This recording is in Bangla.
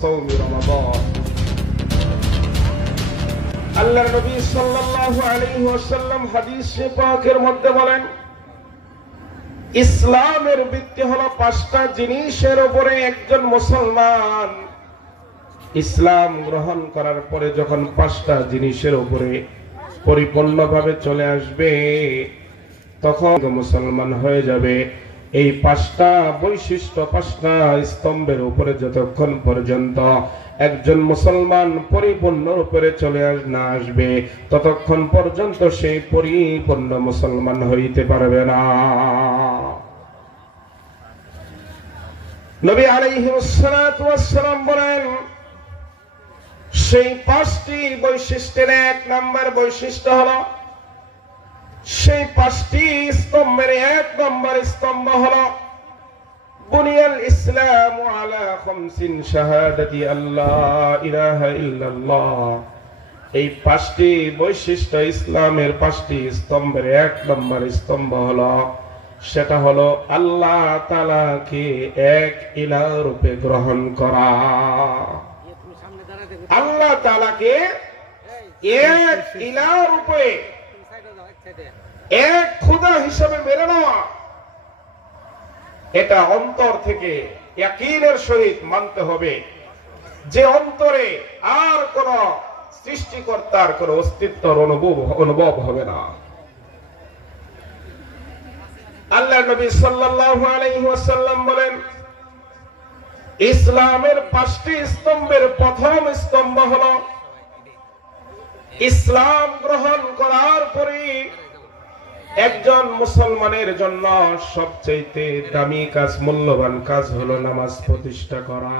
সাওমি রমাদান। আল্লাহর নবী সাল্লাল্লাহু আলাইহি ওয়াসাল্লাম হাদিসে পাকের মধ্যে বলেন, ইসলামের ভিত্তি হলো পাঁচটা জিনিসের উপরে একজন মুসলমান ইসলাম গ্রহণ করার পরে যখন পাঁচটা জিনিসের উপরে পরিপূর্ণভাবে চলে আসবে তখন মুসলমান হয়ে যাবে। এই পাঁচটা বৈশিষ্ট্য, পাঁচটা স্তম্ভের উপরে যতক্ষণ পর্যন্ত একজন মুসলমান পরিপূর্ণ উপরে চলে না আসবে ততক্ষণ পর্যন্ত সেই পরিপূর্ণ মুসলমান হইতে পারবে না। নবী আলাইহিস সালাতু ওয়াস সালাম বলেন, সেই পাঁচটি বৈশিষ্ট্যের এক নম্বর বৈশিষ্ট্য হলো, সেই পাঁচটি স্তম্ভের এক নম্বর স্তম্ভ হলো, বুনিয়াল ইসলামু আলা খামসিন শাহাদাতি আল্লাহ ইলাহা ইল্লাল্লাহ। এই পাঁচটি বৈশিষ্ট্য ইসলামের পাঁচটি স্তম্ভের এক নম্বর স্তম্ভ হলো, সেটা হলো আল্লাহ তাআলাকে এক ইলাহ রূপে গ্রহণ করা। আল্লাহ তাআলাকে এক ইলাহ রূপে, এক খোদা হিসাবে মেনে নেওয়া, এটা অন্তর থেকে ইয়াকিনের সহিত মানতে হবে যে অন্তরে আর কোন সৃষ্টিকর্তার কোন অস্তিত্বের অনুভব হবে না। আল্লাহর নবী সাল্লাল্লাহু আলাইহি ওয়াসাল্লাম বলেন, ইসলামের পাঁচটি স্তম্ভের প্রথম স্তম্ভ হলো, ইসলাম গ্রহণ করার পরে একজন মুসলমানের জন্য সবচেয়ে দামি কাজ, মূল্যবান কাজ হলো নামাজ প্রতিষ্ঠা করা।